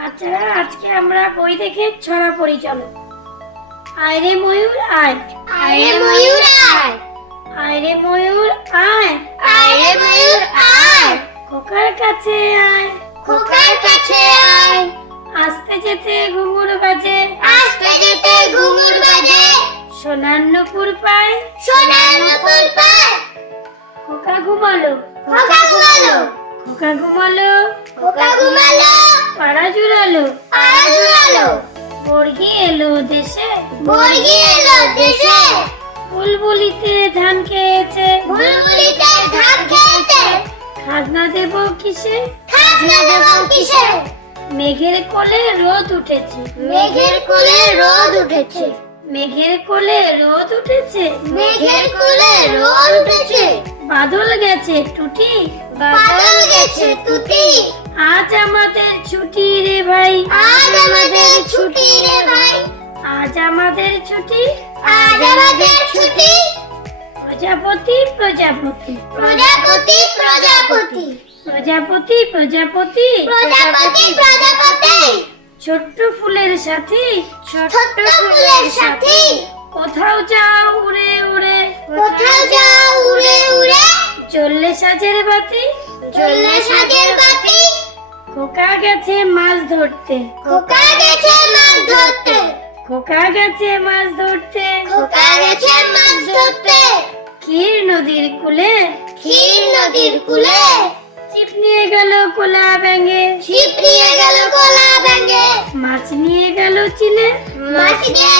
বাচ্চারা আজকে আমরা বই দেখে ছড়া পড়ি চলো। আয় রে ময়ূর আয়। আরে ময়ূর আয়। আয় রে ময়ূর আয়। আরে ময়ূর আয়। খোকার কাছে আয়। খোকার কাছে আয়। আসতে যেতে ঘুঙুর বাজে। আসতে যেতে ঘুঙুর বাজে। সোনার নুপুর পায়। সোনার নুপুর পায়। খোকা ঘুমালো। খোকা ঘুমালো। খোকা ঘুমালো। খোকা ঘুমালো। পাড়া জুড়ালো। পাড়া জুড়ালো। বর্গি এলো দেশে। বর্গি এলো দেশে। বুলবুলিতে ধান খেয়েছে। বুলবুলিতে ধান খেয়েছে। খাজনা দেব কিসে? খাজনা দেব কিসে? মেঘের কোলে রোদ উঠেছে। মেঘের কোলে রোদ উঠেছে। মেঘের কোলে রোদ উঠেছে। মেঘের কোলে রোদ উঠেছে। বাদল গেছে টুটি। বাদল গেছে টুটি। আজ আমাদের ছুটি রে ভাই। আজ আমাদের ছুটি রে ভাই। আজ আমাদের ছুটি। আজ আমাদের ছুটি। প্রজাপতি প্রজাপতি। প্রজাপতি প্রজাপতি। প্রজাপতি প্রজাপতি। প্রজাপতি প্রজাপতি। ছোট্ট ফুলের সাথে ছোট্ট ফুলের সাথে। কোথাও যাও উড়ে উড়ে। কোথাও যাও উড়ে উড়ে। চললে সাজের বাতি। জ্বললে সাজের বাতি। খোকা গেছে মাছ ধরতে। খোকা গেছে মাছ ধরতে। খোকা গেছে মাছ ধরতে। খোকা গেছে মাছ ধরতে। ক্ষীর নদীর কূলে। ক্ষীর নদীর কূলে। চিপ নিয়ে গেল কোলা ব্যাঙে। ছিপ নিয়ে গেল কলা ব্যাঙে। মাছ নিয়ে গেল চিনে। মাছ নিয়ে